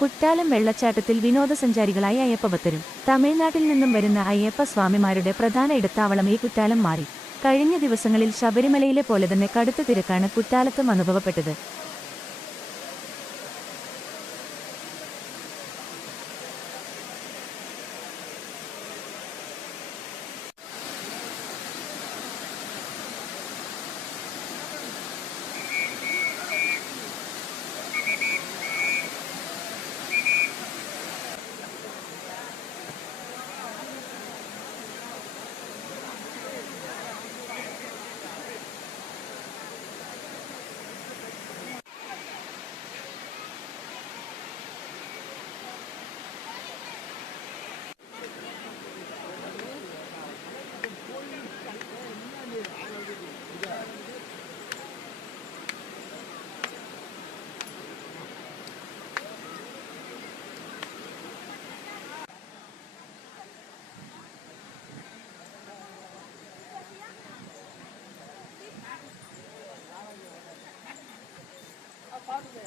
കുറ്റാലം വെള്ളച്ചാട്ടത്തിൽ വിനോദസഞ്ചാരികളായി അയ്യപ്പഭക്തരും തമിഴ്നാട്ടിൽ നിന്നും വരുന്ന അയ്യപ്പ സ്വാമിമാരുടെ പ്രധാന ഇടത്താവളം ഈ കുറ്റാലം മാറി. കഴിഞ്ഞ ദിവസങ്ങളിൽ ശബരിമലയിലെ പോലെ തന്നെ കടുത്ത തിരക്കാണ് കുറ്റാലത്തും അനുഭവപ്പെട്ടത്. பாருங்க.